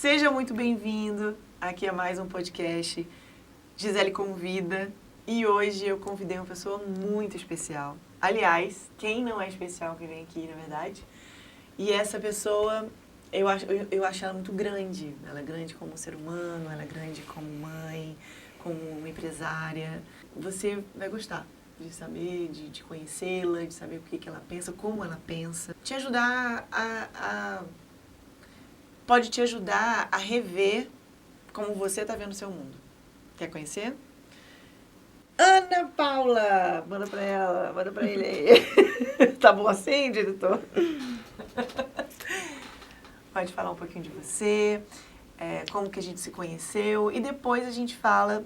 Seja muito bem-vindo aqui a mais um podcast Gisele Convida. E hoje eu convidei uma pessoa muito especial. Aliás, quem não é especial que vem aqui, na verdade? E essa pessoa, eu acho ela muito grande. Ela é grande como ser humano, ela é grande como mãe, como uma empresária. Você vai gostar de saber, de conhecê-la, de saber o que ela pensa, como ela pensa. Te ajudar pode te ajudar a rever como você está vendo o seu mundo. Quer conhecer? Ana Paula! Manda pra ela, manda pra ele aí. Tá bom assim, diretor? Pode falar um pouquinho de você, como que a gente se conheceu e depois a gente fala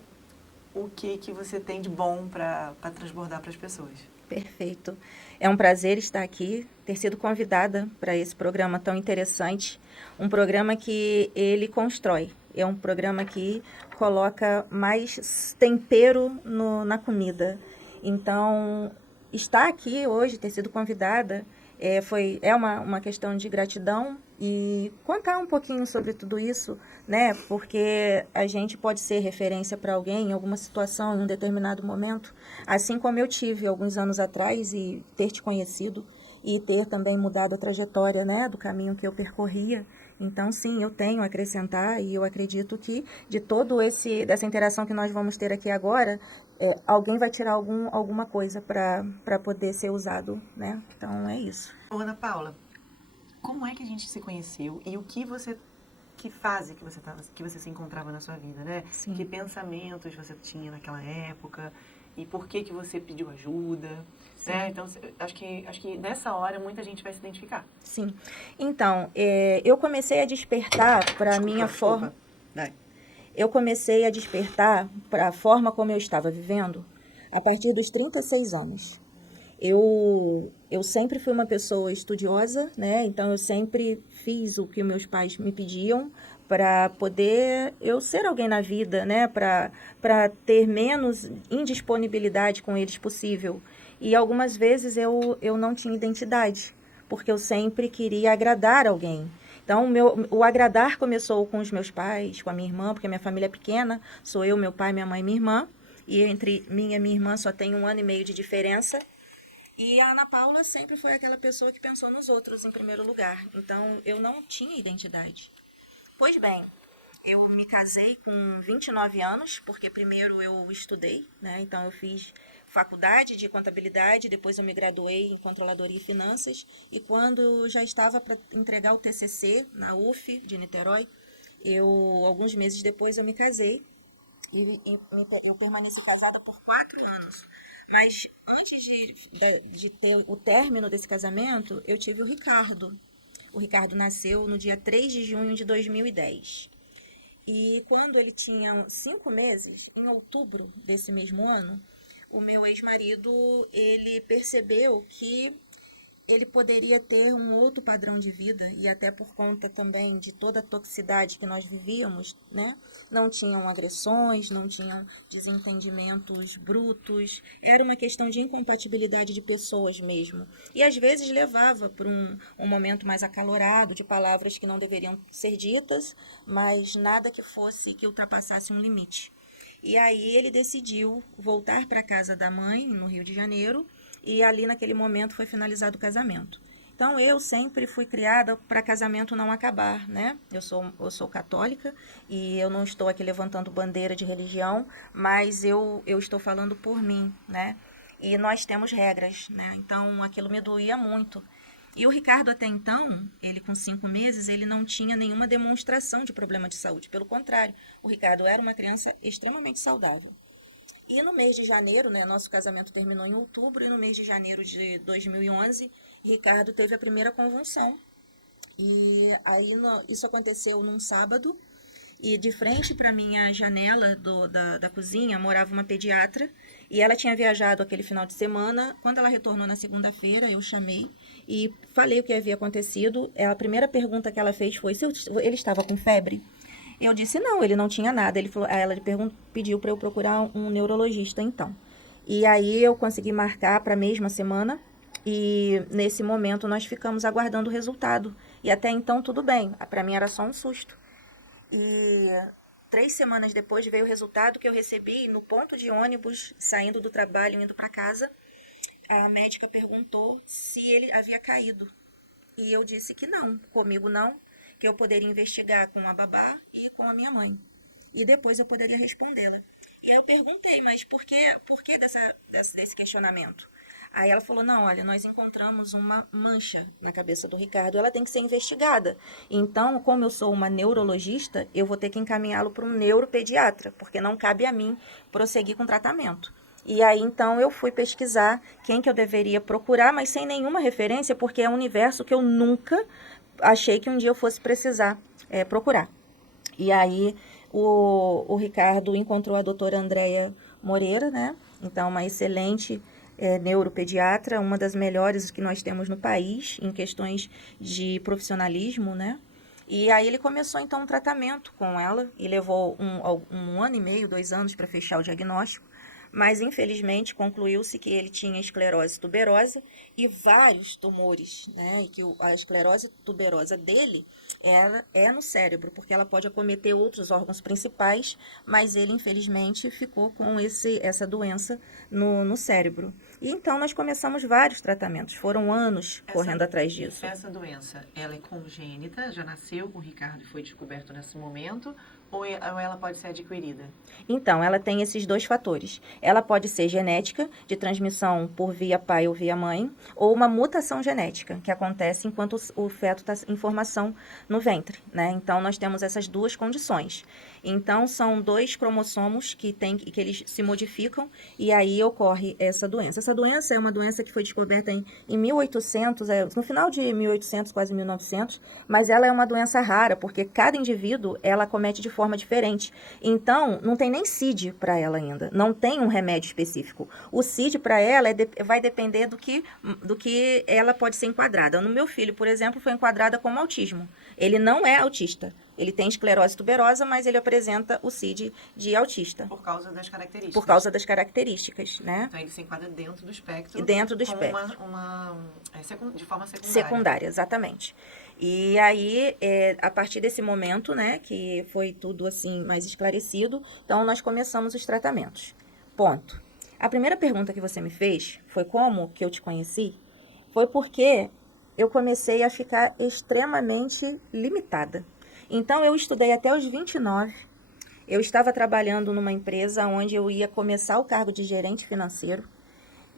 o que você tem de bom para transbordar para as pessoas. Perfeito. É um prazer estar aqui, ter sido convidada para esse programa tão interessante. Um programa que ele constrói. É um programa que coloca mais tempero na comida. Então, estar aqui hoje, ter sido convidada, é uma questão de gratidão e contar um pouquinho sobre tudo isso, né? Porque a gente pode ser referência para alguém em alguma situação, em um determinado momento, assim como eu tive alguns anos atrás e ter te conhecido e ter também mudado a trajetória, né, do caminho que eu percorria. Então, sim, eu tenho a acrescentar e eu acredito que de dessa interação que nós vamos ter aqui agora, alguém vai tirar alguma coisa para poder ser usado, né? Então, é isso. Ô, Ana Paula, como é que a gente se conheceu e o que que fase que você se encontrava na sua vida, né? Sim. Que pensamentos você tinha naquela época e por que você pediu ajuda, né? Então, acho que nessa hora muita gente vai se identificar. Sim. Então, eu comecei a despertar para a minha forma. Vai. Eu comecei a despertar para a forma como eu estava vivendo a partir dos 36 anos. Eu sempre fui uma pessoa estudiosa, né? Então eu sempre fiz o que meus pais me pediam para poder eu ser alguém na vida, né? Para ter menos indisponibilidade com eles possível. E algumas vezes eu não tinha identidade, porque eu sempre queria agradar alguém. Então, o agradar começou com os meus pais, com a minha irmã, porque a minha família é pequena, sou eu, meu pai, minha mãe e minha irmã. E entre mim e minha irmã só tem 1 ano e meio de diferença. E a Ana Paula sempre foi aquela pessoa que pensou nos outros em primeiro lugar. Então, eu não tinha identidade. Pois bem, eu me casei com 29 anos, porque primeiro eu estudei, né? Então, eu fiz faculdade de contabilidade, depois eu me graduei em controladoria e finanças. E quando já estava para entregar o TCC na UF de Niterói, alguns meses depois, eu me casei. Eu permaneci casada por 4 anos. Mas antes de ter o término desse casamento, eu tive o Ricardo. O Ricardo nasceu no dia 3 de junho de 2010. E quando ele tinha 5 meses, em outubro desse mesmo ano, o meu ex-marido, ele percebeu que ele poderia ter um outro padrão de vida e até por conta também de toda a toxicidade que nós vivíamos, né? Não tinham agressões, não tinham desentendimentos brutos, era uma questão de incompatibilidade de pessoas mesmo. E às vezes levava para um momento mais acalorado, de palavras que não deveriam ser ditas, mas nada que ultrapassasse um limite. E aí ele decidiu voltar para a casa da mãe, no Rio de Janeiro, e ali naquele momento foi finalizado o casamento. Então eu sempre fui criada para casamento não acabar, né? Eu sou católica e eu não estou aqui levantando bandeira de religião, mas eu estou falando por mim, né? E nós temos regras, né? Então aquilo me doía muito. E o Ricardo até então, ele com 5 meses, ele não tinha nenhuma demonstração de problema de saúde. Pelo contrário, o Ricardo era uma criança extremamente saudável. E no mês de janeiro, né, nosso casamento terminou em outubro, e no mês de janeiro de 2011, Ricardo teve a primeira convulsão. E aí isso aconteceu num sábado, e de frente para minha janela da cozinha morava uma pediatra, e ela tinha viajado aquele final de semana. Quando ela retornou na segunda-feira, eu chamei e falei o que havia acontecido. A primeira pergunta que ela fez foi se ele estava com febre. Eu disse não, ele não tinha nada. Ela pediu para eu procurar um neurologista então. E aí eu consegui marcar para a mesma semana e nesse momento nós ficamos aguardando o resultado. E até então tudo bem, para mim era só um susto. E 3 semanas depois veio o resultado que eu recebi no ponto de ônibus, saindo do trabalho, indo para casa. A médica perguntou se ele havia caído. E eu disse que não, comigo não, que eu poderia investigar com a babá e com a minha mãe. E depois eu poderia respondê-la. E aí eu perguntei, mas por que desse questionamento? Aí ela falou, não, olha, nós encontramos uma mancha na cabeça do Ricardo, ela tem que ser investigada. Então, como eu sou uma neurologista, eu vou ter que encaminhá-lo para um neuropediatra, porque não cabe a mim prosseguir com o tratamento. E aí, então, eu fui pesquisar quem que eu deveria procurar, mas sem nenhuma referência, porque é um universo que eu nunca achei que um dia eu fosse precisar procurar. E aí, o Ricardo encontrou a doutora Andréia Moreira, né? Então, uma excelente neuropediatra, uma das melhores que nós temos no país em questões de profissionalismo, né? E aí ele começou então um tratamento com ela e levou um ano e meio, 2 anos para fechar o diagnóstico, mas infelizmente concluiu-se que ele tinha esclerose tuberosa e vários tumores, né? E que a esclerose tuberosa dele é no cérebro, porque ela pode acometer outros órgãos principais, mas ele infelizmente ficou com essa doença no cérebro. E então nós começamos vários tratamentos, foram anos correndo atrás disso. Essa doença, ela é congênita, já nasceu com o Ricardo e foi descoberto nesse momento, ou ela pode ser adquirida? Então, ela tem esses 2 fatores. Ela pode ser genética, de transmissão por via pai ou via mãe, ou uma mutação genética, que acontece enquanto o feto está em formação no ventre, né? Então, nós temos essas 2 condições. Então, são 2 cromossomos que eles se modificam e aí ocorre essa doença. Essa doença é uma doença que foi descoberta em 1800, no final de 1800, quase 1900, mas ela é uma doença rara, porque cada indivíduo, ela comete de forma diferente. Então, não tem nem CID para ela ainda, não tem um remédio específico. O CID para ela vai depender do que ela pode ser enquadrada. No meu filho, por exemplo, foi enquadrada como autismo. Ele não é autista. Ele tem esclerose tuberosa, mas ele apresenta o CID de autista. Por causa das características. Por causa das características, né? Então, ele se enquadra dentro do espectro. Dentro do espectro. De forma secundária. Secundária, exatamente. E aí, a partir desse momento, né, que foi tudo assim mais esclarecido, então nós começamos os tratamentos. Ponto. A primeira pergunta que você me fez foi como que eu te conheci? Foi porque eu comecei a ficar extremamente limitada. Então, eu estudei até os 29. Eu estava trabalhando numa empresa onde eu ia começar o cargo de gerente financeiro.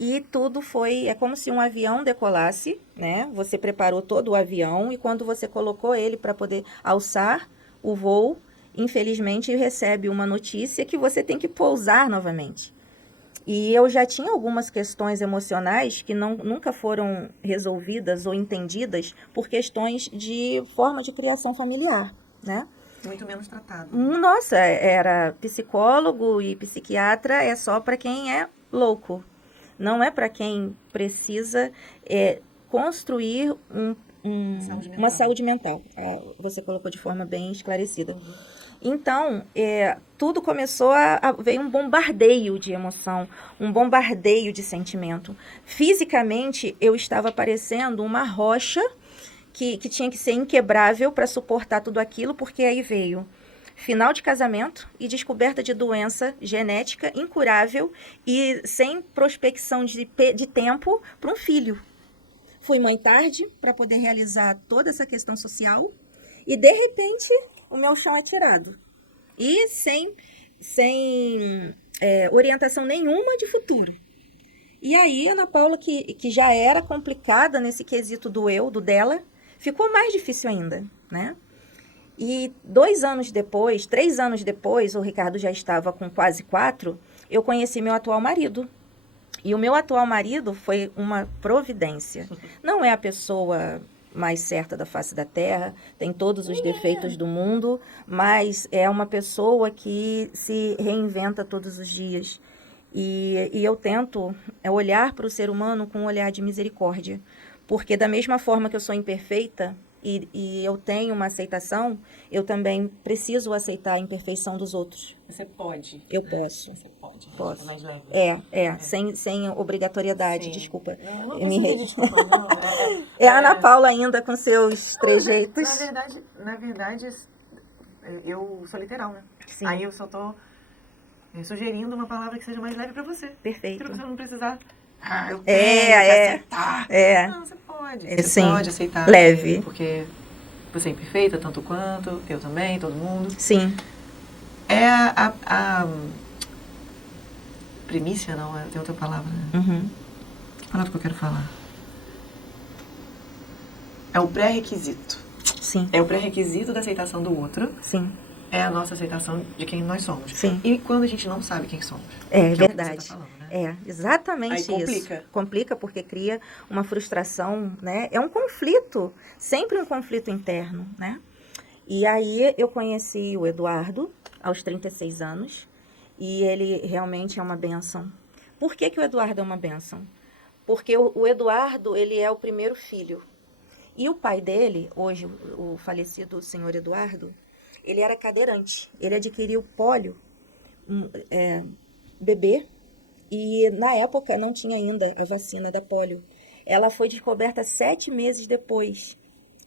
E tudo é como se um avião decolasse, né? Você preparou todo o avião e quando você colocou ele para poder alçar o voo, infelizmente recebe uma notícia que você tem que pousar novamente. E eu já tinha algumas questões emocionais que nunca foram resolvidas ou entendidas por questões de forma de criação familiar, né? Muito menos tratado. Nossa, era psicólogo e psiquiatra é só para quem é louco. Não é para quem precisa construir uma saúde mental. Você colocou de forma bem esclarecida. Então, tudo começou veio um bombardeio de emoção, um bombardeio de sentimento. Fisicamente, eu estava parecendo uma rocha que tinha que ser inquebrável para suportar tudo aquilo, porque aí veio final de casamento e descoberta de doença genética incurável e sem prospecção de tempo para um filho. Fui mãe tarde para poder realizar toda essa questão social e, de repente, o meu chão é tirado. E sem orientação nenhuma de futuro. E aí, Ana Paula, que já era complicada nesse quesito do dela, ficou mais difícil ainda, né? E 3 anos depois, o Ricardo já estava com quase 4, eu conheci meu atual marido. E o meu atual marido foi uma providência. Não é a pessoa mais certa da face da terra, tem todos os defeitos do mundo, mas é uma pessoa que se reinventa todos os dias. E eu tento olhar para o ser humano com um olhar de misericórdia, porque da mesma forma que eu sou imperfeita, e eu tenho uma aceitação, eu também preciso aceitar a imperfeição dos outros. Você pode. Eu posso. Você pode. Posso. Mais leve. Sem obrigatoriedade, Sim. Desculpa. Não desculpa, não. É a Ana Paula ainda com seus trejeitos. Na verdade, eu sou literal, né? Sim. Aí eu só tô sugerindo uma palavra que seja mais leve pra você. Perfeito. Pra você não precisar... eu tenho que aceitar. Não, você pode. Você pode aceitar. Leve. Porque você é imperfeita, tanto quanto, eu também, todo mundo. Sim. É a primícia, não, tem outra palavra, né? Uhum. Que palavra que eu quero falar? É o pré-requisito. Sim. É o pré-requisito da aceitação do outro. Sim. É a nossa aceitação de quem nós somos. Sim. E quando a gente não sabe quem somos. É que verdade. É o que você tá falando, né? É, exatamente Aí complica. isso. Complica porque cria uma frustração, né? É um conflito, sempre um conflito interno, né? E aí eu conheci o Eduardo aos 36 anos e ele realmente é uma bênção. Por que o Eduardo é uma bênção? Porque o Eduardo, ele é o primeiro filho. E o pai dele, hoje o falecido senhor Eduardo, ele era cadeirante. Ele adquiriu pólio, bebê, e na época não tinha ainda a vacina da pólio. Ela foi descoberta 7 meses depois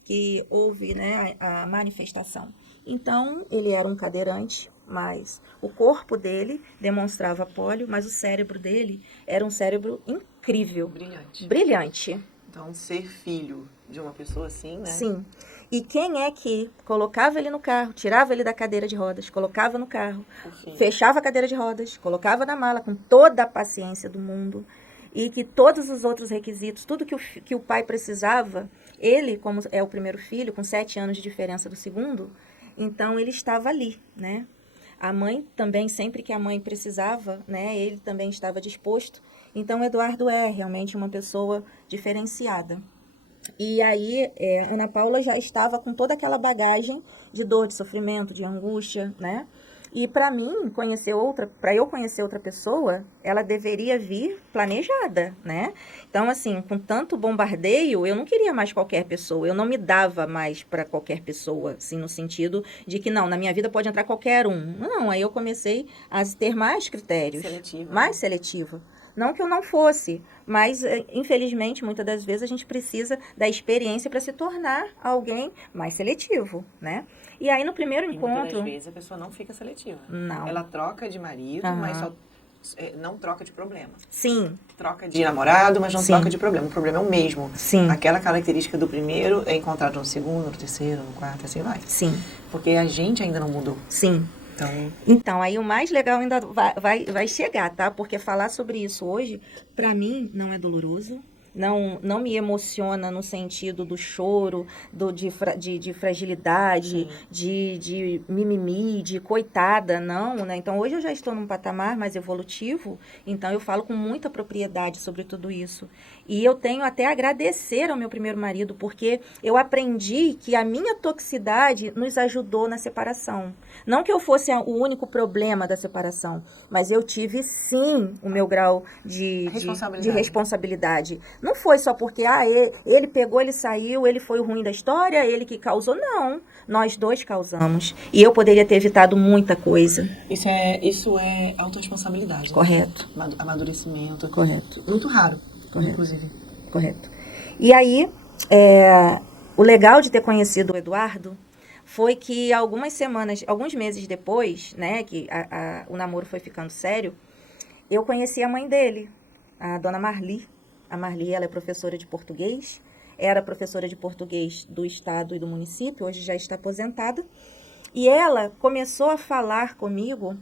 que houve, né, a manifestação. Então, ele era um cadeirante, mas o corpo dele demonstrava pólio, mas o cérebro dele era um cérebro incrível. Brilhante. Brilhante. Então, ser filho de uma pessoa assim, né? Sim. E quem é que colocava ele no carro, tirava ele da cadeira de rodas, colocava no carro, fechava a cadeira de rodas, colocava na mala com toda a paciência do mundo e que todos os outros requisitos, tudo que o pai precisava, ele, como é o primeiro filho, com 7 anos de diferença do segundo, então ele estava ali, né? A mãe também, sempre que a mãe precisava, né, ele também estava disposto. Então, o Eduardo é realmente uma pessoa diferenciada. E aí, Ana Paula já estava com toda aquela bagagem de dor, de sofrimento, de angústia, né? E para eu conhecer outra pessoa, ela deveria vir planejada, né? Então, assim, com tanto bombardeio, eu não queria mais qualquer pessoa, eu não me dava mais para qualquer pessoa, assim, no sentido de que não, na minha vida pode entrar qualquer um. Não, aí eu comecei a ter mais critérios, mais seletiva. Não que eu não fosse, mas infelizmente muitas das vezes a gente precisa da experiência para se tornar alguém mais seletivo, né? E aí no primeiro encontro... Muitas vezes a pessoa não fica seletiva. Não. Ela troca de marido, mas só não troca de problema. Sim. Troca de namorado, mas não troca de problema. O problema é o mesmo. Sim. Aquela característica do primeiro é encontrada no segundo, no terceiro, no quarto, assim vai. Sim. Porque a gente ainda não mudou. Sim. Então, aí o mais legal ainda vai chegar, tá? Porque falar sobre isso hoje, para mim, não é doloroso. Não me emociona no sentido do choro, de fragilidade, de mimimi, de coitada, não, né? Então, hoje eu já estou num patamar mais evolutivo, então eu falo com muita propriedade sobre tudo isso. E eu tenho até a agradecer ao meu primeiro marido, porque eu aprendi que a minha toxicidade nos ajudou na separação. Não que eu fosse o único problema da separação, mas eu tive, sim, o meu grau de responsabilidade. Não foi só porque ele pegou, ele saiu, ele foi o ruim da história, ele que causou. Não, nós dois causamos. E eu poderia ter evitado muita coisa. Isso é autorresponsabilidade. Correto. Né? Amadurecimento. Correto. Muito raro, correto. Inclusive. Correto. E aí, o legal de ter conhecido o Eduardo foi que alguns meses depois, né, que o namoro foi ficando sério, eu conheci a mãe dele, a dona Marli. A Marli, ela é professora de português, era professora de português do estado e do município, hoje já está aposentada. E ela começou a falar comigo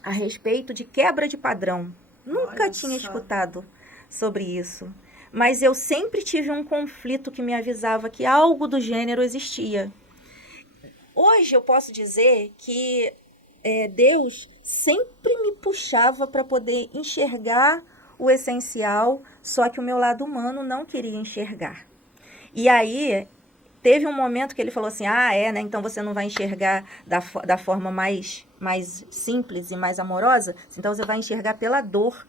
a respeito de quebra de padrão. Nunca tinha escutado sobre isso. Mas eu sempre tive um conflito que me avisava que algo do gênero existia. Hoje eu posso dizer que Deus sempre me puxava para poder enxergar o essencial, só que o meu lado humano não queria enxergar. E aí, teve um momento que ele falou assim, né? Então você não vai enxergar da forma mais simples e mais amorosa, então você vai enxergar pela dor.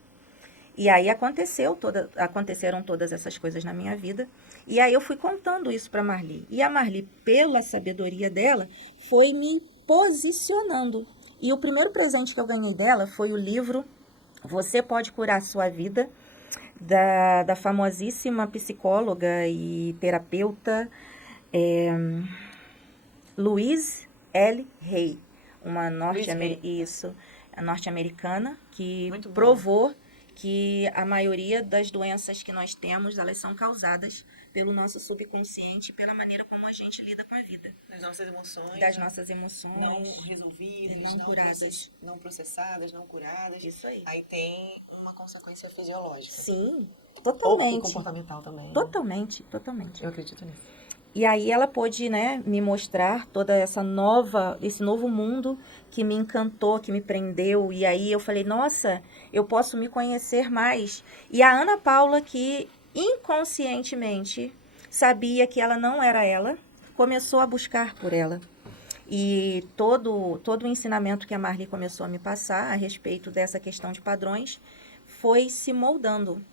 E aí aconteceram todas essas coisas na minha vida. E aí eu fui contando isso para Marli. E a Marli, pela sabedoria dela, foi me posicionando. E o primeiro presente que eu ganhei dela foi o livro Você Pode Curar Sua Vida, da famosíssima psicóloga e terapeuta Louise Ellen Hay, uma Louise Hay. norte-americana, que Muito boa. provou que a maioria das doenças que nós temos, elas são causadas pelo nosso subconsciente, pela maneira como a gente lida com a vida. Das nossas emoções. Das nossas emoções. Não resolvidas, não curadas. Não processadas, não curadas. Isso aí. Aí tem uma consequência fisiológica. Sim, Ou totalmente. comportamental também. Né? Totalmente. Eu acredito nisso. E aí ela pôde, né, me mostrar toda esse novo mundo que me encantou, que me prendeu. E aí eu falei, nossa, eu posso me conhecer mais. E a Ana Paula, que inconscientemente sabia que ela não era ela, começou a buscar por ela. E todo o ensinamento que a Marli começou a me passar a respeito dessa questão de padrões foi se moldando.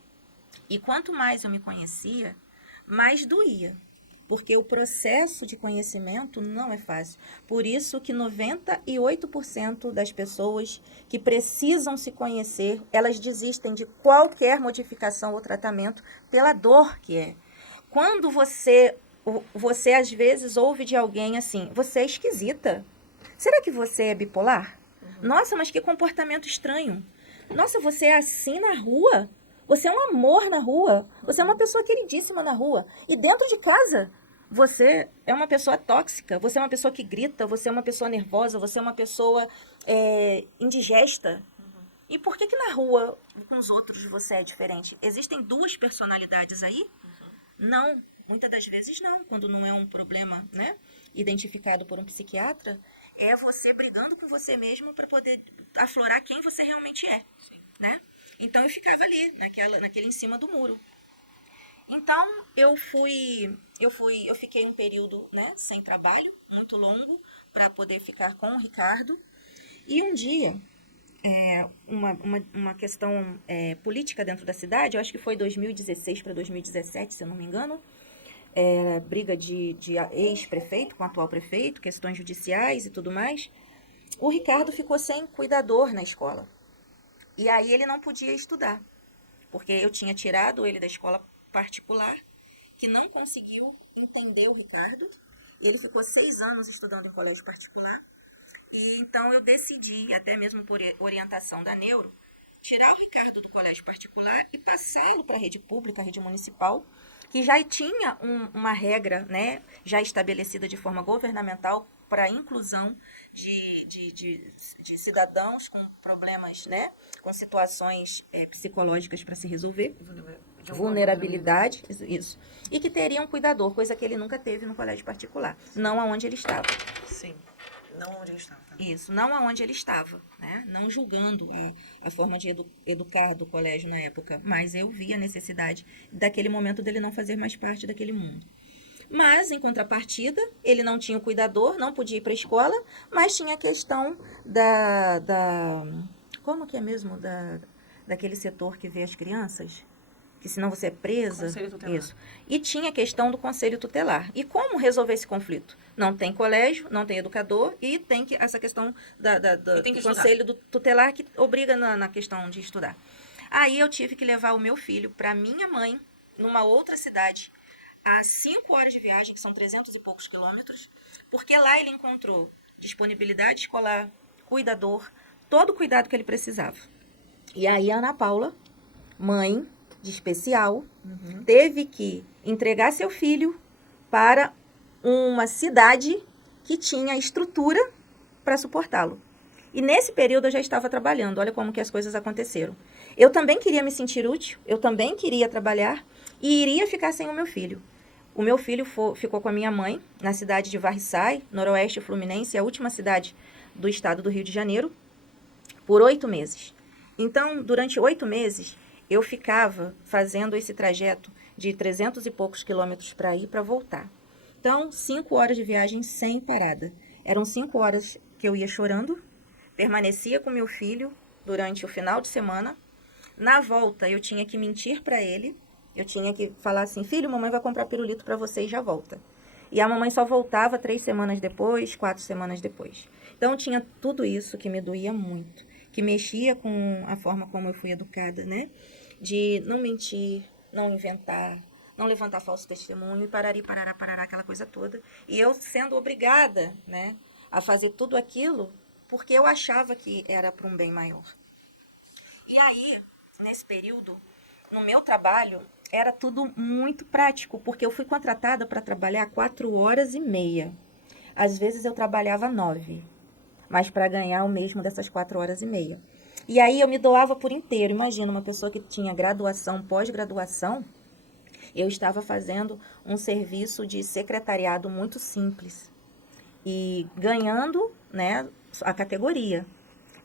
E quanto mais eu me conhecia, mais doía. Porque o processo de conhecimento não é fácil. Por isso que 98% das pessoas que precisam se conhecer, elas desistem de qualquer modificação ou tratamento pela dor que é. Quando você às vezes ouve de alguém assim, você é esquisita. Será que você é bipolar? Nossa, mas que comportamento estranho. Nossa, você é assim na rua? Você é um amor na rua. Você é uma pessoa queridíssima na rua. E dentro de casa, você é uma pessoa tóxica. Você é uma pessoa que grita. Você é uma pessoa nervosa. Você é uma pessoa indigesta. E por que na rua, com os outros, você é diferente? Existem duas personalidades aí? Não. Muitas das vezes não. Quando não é um problema, né, identificado por um psiquiatra, é você brigando com você mesmo para poder aflorar quem você realmente é. Né? Então eu ficava ali, naquele em cima do muro. Então eu fiquei um período, né, sem trabalho, muito longo, para poder ficar com o Ricardo. E um dia, uma questão política dentro da cidade, eu acho que foi 2016 para 2017, se eu não me engano, briga de ex-prefeito com o atual prefeito, questões judiciais e tudo mais. O Ricardo ficou sem cuidador na escola. E aí ele não podia estudar, porque eu tinha tirado ele da escola particular, que não conseguiu entender o Ricardo. Ele ficou 6 anos estudando em colégio particular. E então eu decidi, até mesmo por orientação da neuro, tirar o Ricardo do colégio particular e passá-lo para a rede pública, a rede municipal, que já tinha uma regra, né, já estabelecida de forma governamental para a inclusão de cidadãos com problemas, né, com situações psicológicas para se resolver, vulnerabilidade, isso, e que teria um cuidador, coisa que ele nunca teve no colégio particular, não aonde ele estava. Sim, não aonde ele estava. Isso, não aonde ele estava, né? Não julgando a forma de educar do colégio na época, mas eu vi a necessidade daquele momento dele não fazer mais parte daquele mundo. Mas, em contrapartida, ele não tinha o cuidador, não podia ir para a escola, mas tinha a questão como que é mesmo? Daquele setor que vê as crianças? Que senão você é presa. Conselho tutelar. Isso. E tinha a questão do conselho tutelar. E como resolver esse conflito? Não tem colégio, não tem educador e tem essa questão do conselho tutelar que obriga na questão de estudar. Aí eu tive que levar o meu filho para minha mãe, numa outra cidade, a 5 horas de viagem, que são 300 e poucos quilômetros, porque lá ele encontrou disponibilidade escolar, cuidador, todo o cuidado que ele precisava. E aí a Ana Paula, mãe de especial, teve que entregar seu filho para uma cidade que tinha estrutura para suportá-lo. E nesse período eu já estava trabalhando, olha como que as coisas aconteceram. Eu também queria me sentir útil, eu também queria trabalhar e iria ficar sem o meu filho. O meu filho ficou com a minha mãe na cidade de Varriçai, noroeste fluminense, a última cidade do estado do Rio de Janeiro, por 8 meses. Então, durante 8 meses, eu ficava fazendo esse trajeto de 300 e poucos quilômetros para ir e para voltar. Então, 5 horas de viagem sem parada. Eram 5 horas que eu ia chorando, permanecia com meu filho durante o final de semana. Na volta, eu tinha que mentir para ele. Eu tinha que falar assim, filho, mamãe vai comprar pirulito para você e já volta. E a mamãe só voltava 3 semanas depois, 4 semanas depois. Então, tinha tudo isso que me doía muito, que mexia com a forma como eu fui educada, né? De não mentir, não inventar, não levantar falso testemunho e parará, aquela coisa toda. E eu sendo obrigada, né, a fazer tudo aquilo porque eu achava que era para um bem maior. E aí, nesse período, no meu trabalho, era tudo muito prático, porque eu fui contratada para trabalhar 4 horas e meia. Às vezes eu trabalhava 9, mas para ganhar o mesmo dessas 4 horas e meia. E aí eu me doava por inteiro. Imagina, uma pessoa que tinha graduação, pós-graduação, eu estava fazendo um serviço de secretariado muito simples e ganhando, né, a categoria.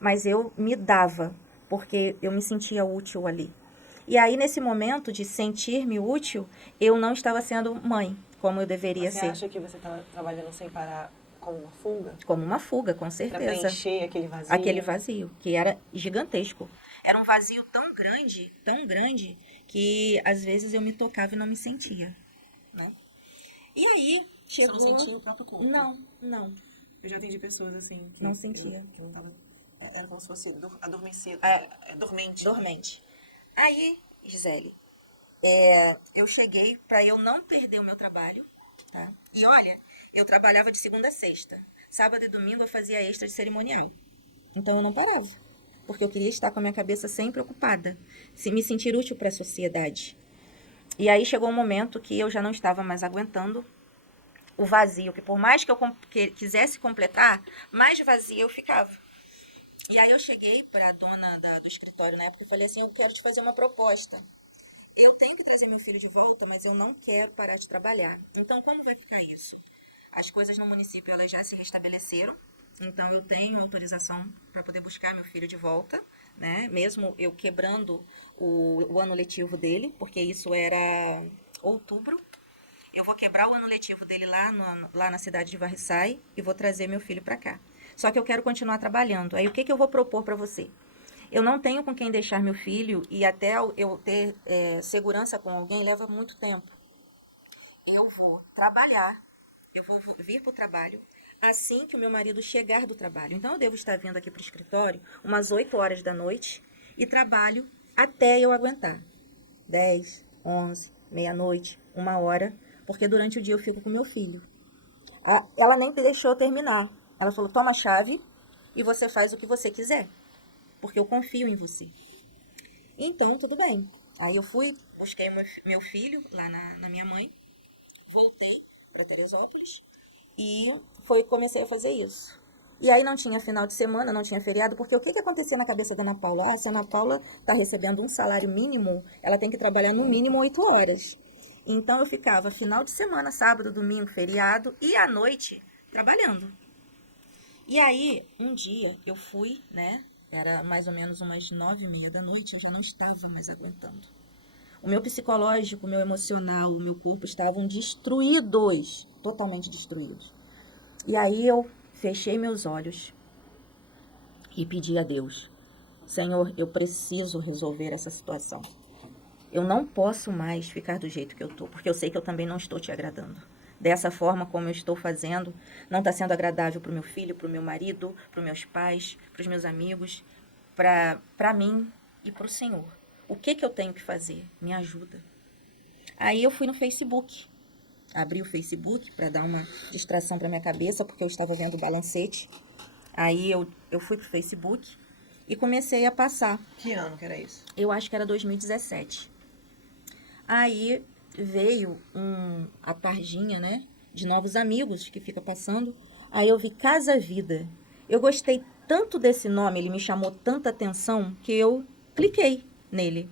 Mas eu me dava, porque eu me sentia útil ali. E aí, nesse momento de sentir-me útil, eu não estava sendo mãe, como eu deveria Você ser. acha que você estava trabalhando sem parar como uma fuga? Como uma fuga, com Pra certeza. preencher aquele vazio? Aquele vazio, que era gigantesco. Era um vazio tão grande, que às vezes eu me tocava e não me sentia, né? E aí, chegou... Você não sentia o próprio corpo? Não. Eu já atendi pessoas assim que Não sentia. que não tava, era como se fosse adormecido, dormente. Dormente. Aí, Gisele, eu cheguei para eu não perder o meu trabalho, tá? E olha, eu trabalhava de segunda a sexta. Sábado e domingo eu fazia extra de cerimonial. Então eu não parava, porque eu queria estar com a minha cabeça sempre ocupada, se me sentir útil para a sociedade. E aí chegou um momento que eu já não estava mais aguentando o vazio, que por mais que eu quisesse completar, mais vazia eu ficava. E aí eu cheguei para a dona do escritório na época e falei assim, eu quero te fazer uma proposta. Eu tenho que trazer meu filho de volta, mas eu não quero parar de trabalhar. Então, como vai ficar isso? As coisas no município elas já se restabeleceram, então eu tenho autorização para poder buscar meu filho de volta, né? Mesmo eu quebrando o ano letivo dele, porque isso era outubro. Eu vou quebrar o ano letivo dele lá na cidade de Varriçai e vou trazer meu filho para cá. Só que eu quero continuar trabalhando. Aí o que eu vou propor para você? Eu não tenho com quem deixar meu filho e até eu ter segurança com alguém leva muito tempo. Eu vou trabalhar, eu vou vir para o trabalho assim que o meu marido chegar do trabalho. Então eu devo estar vindo aqui para o escritório umas 8 horas da noite e trabalho até eu aguentar. 10, 11, meia-noite, 1 hora, porque durante o dia eu fico com meu filho. Ela nem deixou eu terminar. Ela falou, toma a chave e você faz o que você quiser, porque eu confio em você. Então, tudo bem. Aí eu fui, busquei meu filho lá na minha mãe, voltei para Teresópolis e comecei a fazer isso. E aí não tinha final de semana, não tinha feriado, porque o que acontecia na cabeça da Ana Paula? Se a Ana Paula está recebendo um salário mínimo, ela tem que trabalhar no mínimo 8 horas. Então eu ficava final de semana, sábado, domingo, feriado e à noite trabalhando. E aí, um dia eu fui, né? Era mais ou menos umas 9h30 da noite, eu já não estava mais aguentando. O meu psicológico, o meu emocional, o meu corpo estavam destruídos, totalmente destruídos. E aí eu fechei meus olhos e pedi a Deus, Senhor, eu preciso resolver essa situação. Eu não posso mais ficar do jeito que eu tô, porque eu sei que eu também não estou te agradando. Dessa forma como eu estou fazendo, não está sendo agradável para o meu filho, para o meu marido, para os meus pais, para os meus amigos, para mim e para o Senhor. O que eu tenho que fazer? Me ajuda. Aí eu fui no Facebook. Abri o Facebook para dar uma distração para minha cabeça, porque eu estava vendo o balancete. Aí eu fui pro Facebook e comecei a passar. Que ano que era isso? Eu acho que era 2017. Aí veio a tarjinha, né, de novos amigos que fica passando. Aí eu vi Casa Vida. Eu gostei tanto desse nome, ele me chamou tanta atenção que eu cliquei nele.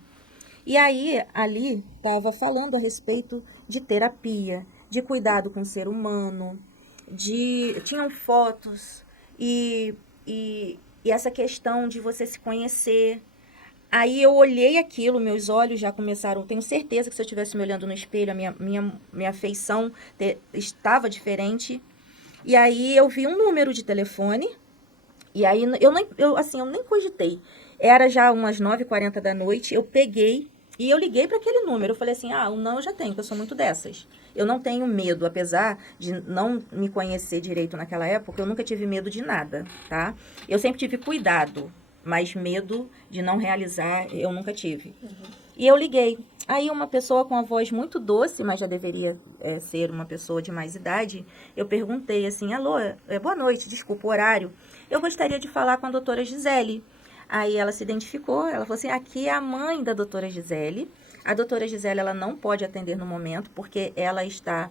E aí, ali, estava falando a respeito de terapia, de cuidado com o ser humano, tinham fotos e essa questão de você se conhecer. Aí eu olhei aquilo, meus olhos já começaram... Tenho certeza que se eu estivesse me olhando no espelho, a minha feição estava diferente. E aí eu vi um número de telefone. E aí eu nem cogitei. Era já umas 9h40 da noite, eu peguei e eu liguei para aquele número. Eu falei assim, o não eu já tenho, porque eu sou muito dessas. Eu não tenho medo, apesar de não me conhecer direito naquela época, eu nunca tive medo de nada, tá? Eu sempre tive cuidado. mas medo de não realizar eu nunca tive. E eu liguei. Aí uma pessoa com a voz muito doce, mas já deveria ser uma pessoa de mais idade, eu perguntei assim, alô, boa noite, desculpa o horário. Eu gostaria de falar com a doutora Gisele. Aí ela se identificou, ela falou assim, aqui é a mãe da doutora Gisele. A doutora Gisele, ela não pode atender no momento, porque ela está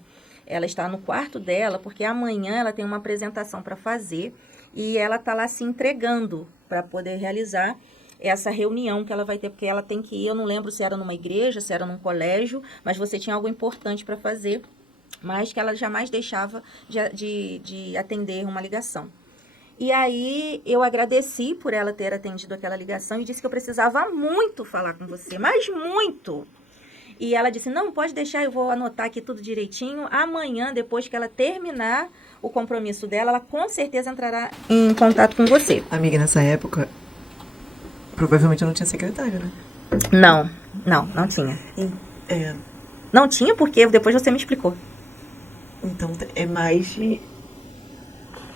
no quarto dela, porque amanhã ela tem uma apresentação para fazer e ela está lá se entregando para poder realizar essa reunião que ela vai ter, porque ela tem que ir, eu não lembro se era numa igreja, se era num colégio, mas você tinha algo importante para fazer, mas que ela jamais deixava de atender uma ligação. E aí eu agradeci por ela ter atendido aquela ligação e disse que eu precisava muito falar com você, mas muito. E ela disse, não, pode deixar, eu vou anotar aqui tudo direitinho. Amanhã, depois que ela terminar o compromisso dela, ela com certeza entrará em contato com você. Amiga, nessa época, provavelmente não tinha secretário, né? Não tinha. É, Não tinha porque depois você me explicou. então é mais de...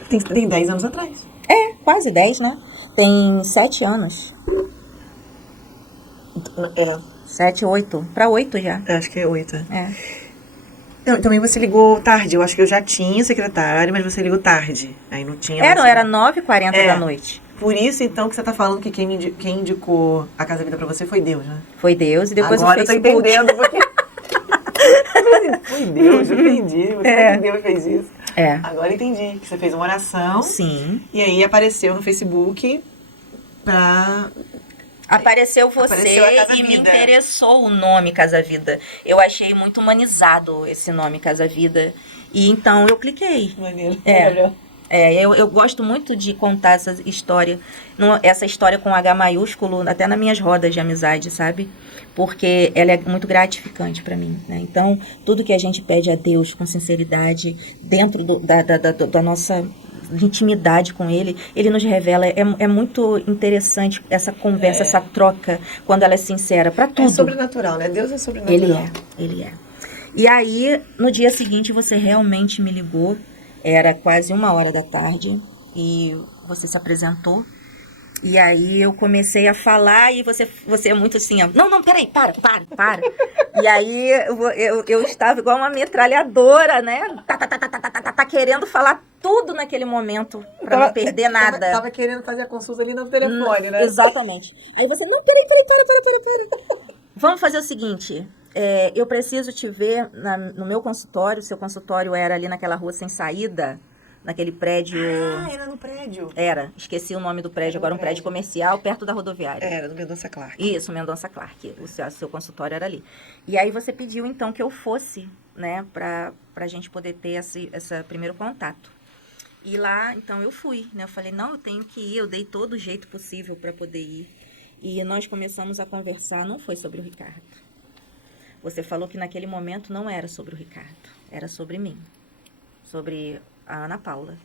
Tem 10 anos atrás. Quase 10, né? Tem 7 anos. É, 7, 8. Pra 8 já. acho que é 8. É. Não, também você ligou tarde. Eu acho que eu já tinha secretário, mas você ligou tarde. Aí não tinha... Era 9h40 da noite. Por isso, então, que você tá falando que quem indicou a Casa Vida pra você foi Deus, né? Foi Deus e depois agora o Facebook. Eu tô entendendo porque... Foi Deus, eu entendi. Como é que Deus fez isso? Agora eu entendi. Que você fez uma oração. Sim. E aí apareceu no Facebook pra... Apareceu você Apareceu a Casa e me Vida. interessou o nome Casa Vida. Eu achei muito humanizado esse nome Casa Vida. E então eu cliquei. Maneiro. Eu gosto muito de contar essa história com H maiúsculo, até nas minhas rodas de amizade, sabe? Porque ela é muito gratificante para mim, né? Então, tudo que a gente pede a Deus com sinceridade, dentro da nossa intimidade com Ele, Ele nos revela. É muito interessante essa conversa, essa troca, quando ela é sincera, para tudo. É sobrenatural, né? Deus é sobrenatural. Ele é. E aí, no dia seguinte, você realmente me ligou. Era quase 1h da tarde e você se apresentou. E aí eu comecei a falar e você é muito assim, ó, não, peraí, para. E aí eu estava igual uma metralhadora, né? Tá querendo falar tudo naquele momento pra não perder nada. Tava querendo fazer a consulta ali no telefone, né? Exatamente. Aí você, não, peraí, para. Vamos fazer o seguinte... eu preciso te ver no meu consultório. Seu consultório era ali naquela rua sem saída, naquele prédio... era no prédio. Era, esqueci o nome do prédio, agora um prédio comercial perto da rodoviária. Era, no Mendonça Clark. Isso, Mendonça Clark, o seu consultório era ali. E aí você pediu então que eu fosse, né, pra gente poder ter esse primeiro contato. E lá, então eu fui, né, eu falei, não, eu tenho que ir, eu dei todo o jeito possível para poder ir. E nós começamos a conversar, não foi sobre o Ricardo. Você falou que naquele momento não era sobre o Ricardo, era sobre mim, sobre a Ana Paula.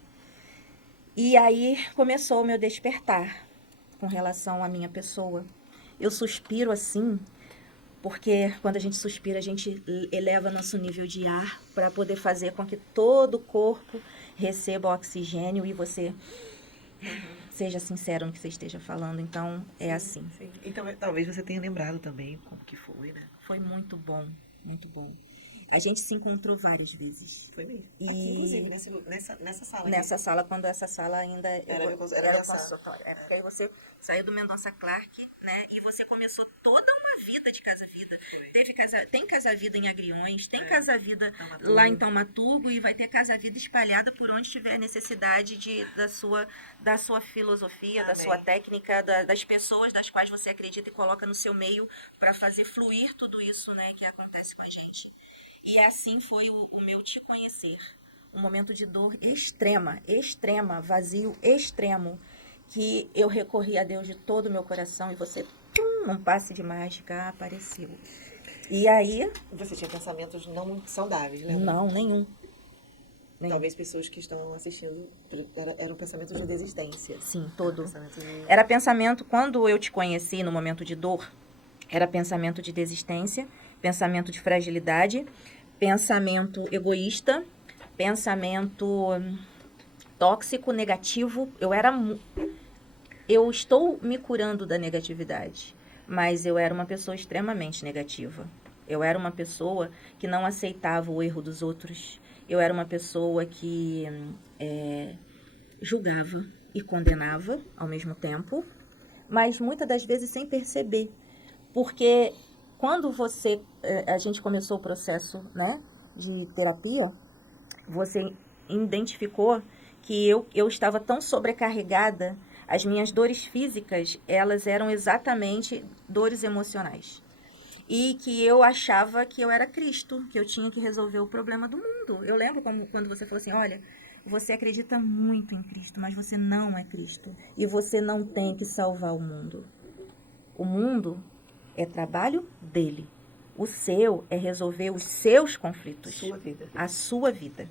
E aí começou o meu despertar com relação à minha pessoa. Eu suspiro assim, porque quando a gente suspira, a gente eleva nosso nível de ar para poder fazer com que todo o corpo receba o oxigênio e você seja sincero no que você esteja falando. Então, é assim. Sim. Então, talvez você tenha lembrado também como que foi, né? Foi muito bom, muito bom. A gente se encontrou várias vezes. Foi mesmo. E... Aqui, inclusive, nessa sala. Nessa sala, quando essa sala ainda era o consultório. Porque aí você saiu do Mendonça Clark, né? E você começou toda uma vida de Casa Vida. Tem Casa Vida em Agriões, tem Casa Vida lá em Taumaturgo e vai ter Casa Vida espalhada por onde tiver necessidade da sua filosofia, da sua técnica, das pessoas das quais você acredita e coloca no seu meio para fazer fluir tudo isso, né, que acontece com a gente. E assim foi o meu te conhecer. Um momento de dor extrema, vazio extremo, que eu recorri a Deus de todo o meu coração e você, um passe de mágica, apareceu. E aí... Você tinha pensamentos não muito saudáveis, né? Não, nenhum. Talvez pessoas que estão assistindo eram pensamentos de desistência. Sim, todo. Era pensamento, quando eu te conheci no momento de dor, era pensamento de desistência, pensamento de fragilidade, pensamento egoísta, pensamento tóxico, negativo. Eu era eu estou me curando da negatividade, mas eu era uma pessoa extremamente negativa. Eu era uma pessoa que não aceitava o erro dos outros. Eu era uma pessoa que julgava e condenava ao mesmo tempo, mas muitas das vezes sem perceber. Porque quando a gente começou o processo, né, de terapia, você identificou que eu estava tão sobrecarregada, as minhas dores físicas, elas eram exatamente dores emocionais. E que eu achava que eu era Cristo, que eu tinha que resolver o problema do mundo. Eu lembro quando você falou assim, olha, você acredita muito em Cristo, mas você não é Cristo. E você não tem que salvar o mundo. O mundo é trabalho dele. O seu é resolver os seus conflitos. Sua vida. A sua vida.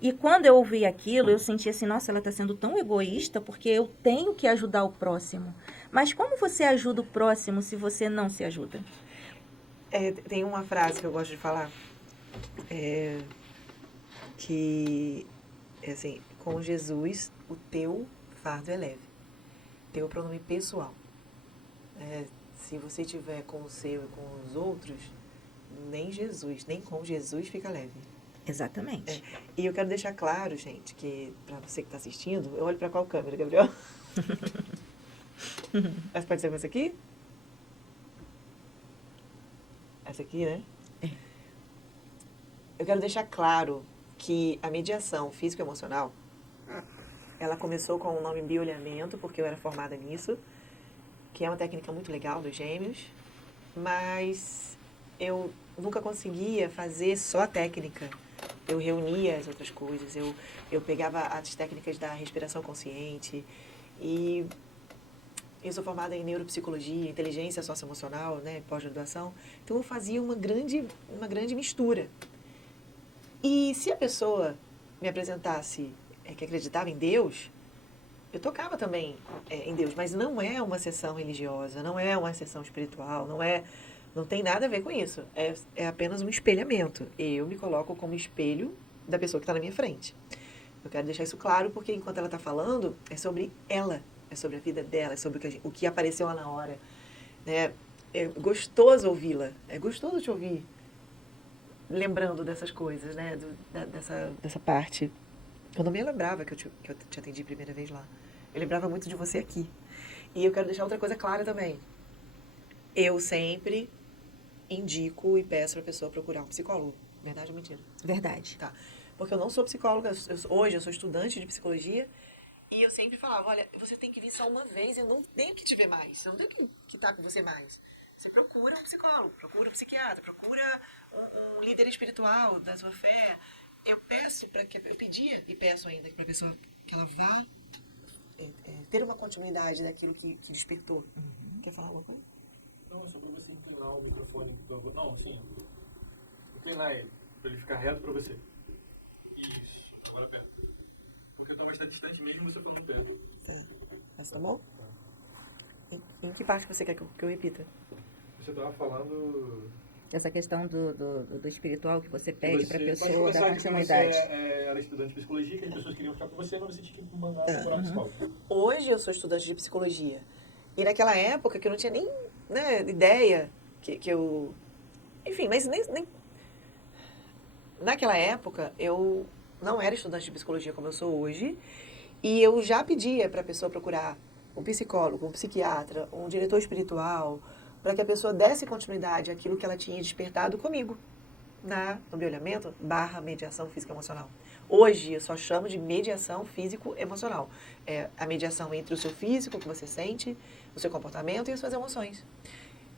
E quando eu ouvi aquilo, eu senti assim, nossa, ela está sendo tão egoísta porque eu tenho que ajudar o próximo. Mas como você ajuda o próximo se você não se ajuda? Tem uma frase que eu gosto de falar, que é assim, com Jesus o teu fardo é leve. Teu pronome pessoal. Se você tiver com o seu e com os outros, nem com Jesus fica leve. Exatamente. E eu quero deixar claro, gente, que para você que está assistindo, eu olho para qual câmera, Gabriel? Essa pode ser essa aqui? Essa aqui, né? Eu quero deixar claro que a mediação físico-emocional, ela começou com o nome bioalinhamento, porque eu era formada nisso, que é uma técnica muito legal dos gêmeos, mas eu nunca conseguia fazer só a técnica. Eu reunia as outras coisas, eu pegava as técnicas da respiração consciente e eu sou formada em neuropsicologia, inteligência socioemocional, né, pós-graduação, então eu fazia uma grande mistura. E se a pessoa me apresentasse que acreditava em Deus, eu tocava também em Deus, mas não é uma sessão religiosa, não é uma sessão espiritual, não tem nada a ver com isso. É apenas um espelhamento. Eu me coloco como espelho da pessoa que está na minha frente. Eu quero deixar isso claro porque enquanto ela está falando, é sobre ela, é sobre a vida dela, é sobre o que apareceu lá na hora. Né? É gostoso ouvi-la, é gostoso te ouvir lembrando dessas coisas, né? Dessa parte. Eu não me lembrava que eu te atendi a primeira vez lá. Eu lembrava muito de você aqui. E eu quero deixar outra coisa clara também. Eu sempre indico e peço para a pessoa procurar um psicólogo. Verdade ou mentira? Verdade. Tá. Porque eu não sou psicóloga, hoje eu sou estudante de psicologia e eu sempre falava, olha, você tem que vir só uma vez, eu não tenho que te ver mais, eu não tenho que estar com você mais. Você procura um psicólogo, procura um psiquiatra, procura um líder espiritual da sua fé. Eu pedia e peço ainda para a pessoa que ela vá ter uma continuidade daquilo que despertou. Quer falar alguma coisa? Não, é só para você inclinar o microfone. Não, assim, inclinar ele, para ele ficar reto para você. Isso, agora perto. Porque eu estava bastante distante mesmo, você falando perto. Sim. Mas tá bom? Em que parte você quer que eu repita? Você estava falando... Essa questão do espiritual que você pede para a pessoa dar dar continuidade. Você era estudante de psicologia, que as pessoas queriam ficar com você, mas você tinha que mandar procurar um psicólogo. Hoje eu sou estudante de psicologia. E naquela época que eu não tinha nem ideia que eu... Enfim, mas nem... Naquela época eu não era estudante de psicologia como eu sou hoje. E eu já pedia para a pessoa procurar um psicólogo, um psiquiatra, um diretor espiritual, para que a pessoa desse continuidade àquilo que ela tinha despertado comigo, no bioalinhamento / mediação físico-emocional. Hoje eu só chamo de mediação físico-emocional. É a mediação entre o seu físico, o que você sente, o seu comportamento e as suas emoções.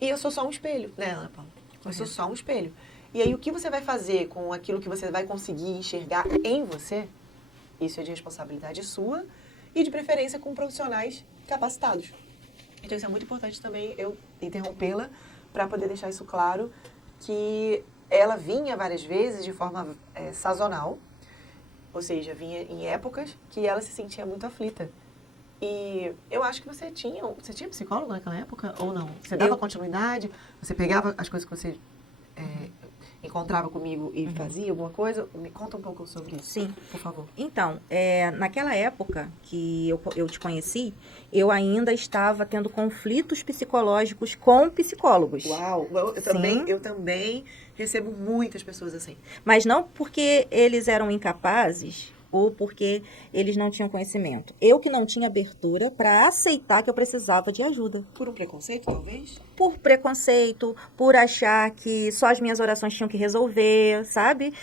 E eu sou só um espelho, né, Ana Paula? Eu sou só um espelho. E aí o que você vai fazer com aquilo que você vai conseguir enxergar em você, isso é de responsabilidade sua e de preferência com profissionais capacitados. Então isso é muito importante também eu interrompê-la para poder deixar isso claro, que ela vinha várias vezes de forma sazonal, ou seja, vinha em épocas que ela se sentia muito aflita. E eu acho que você tinha psicólogo naquela época ou não? Você dava continuidade? Você pegava as coisas que você encontrava comigo e fazia alguma coisa? Me conta um pouco sobre isso. Sim. Por favor. Então, naquela época que eu te conheci, eu ainda estava tendo conflitos psicológicos com psicólogos. Uau! Eu também recebo muitas pessoas assim. Mas não porque eles eram incapazes ou porque eles não tinham conhecimento. Eu que não tinha abertura para aceitar que eu precisava de ajuda. Por um preconceito, talvez? Por preconceito, por achar que só as minhas orações tinham que resolver, sabe?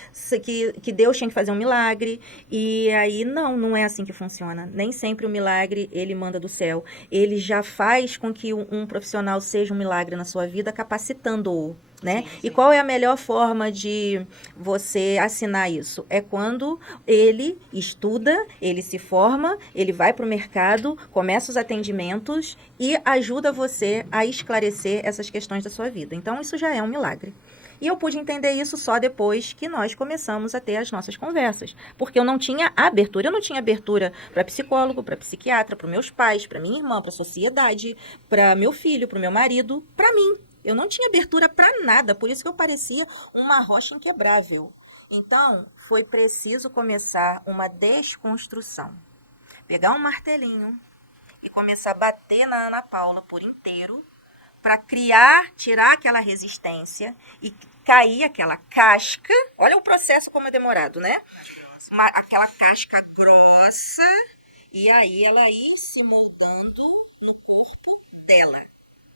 Que Deus tinha que fazer um milagre. E aí, não é assim que funciona. Nem sempre o milagre, ele manda do céu. Ele já faz com que um profissional seja um milagre na sua vida, capacitando-o. Né? Sim, sim. E qual é a melhor forma de você assinar isso? É quando ele estuda, ele se forma, ele vai para o mercado, começa os atendimentos e ajuda você a esclarecer essas questões da sua vida. Então, isso já é um milagre. E eu pude entender isso só depois que nós começamos a ter as nossas conversas. Porque eu não tinha abertura. Eu não tinha abertura para psicólogo, para psiquiatra, para meus pais, para minha irmã, para a sociedade, para meu filho, para o meu marido, para mim. Eu não tinha abertura para nada, por isso que eu parecia uma rocha inquebrável. Então, foi preciso começar uma desconstrução. Pegar um martelinho e começar a bater na Ana Paula por inteiro para tirar aquela resistência e cair aquela casca. Olha o processo como é demorado, né? Aquela casca grossa e aí ela ir se moldando no corpo dela.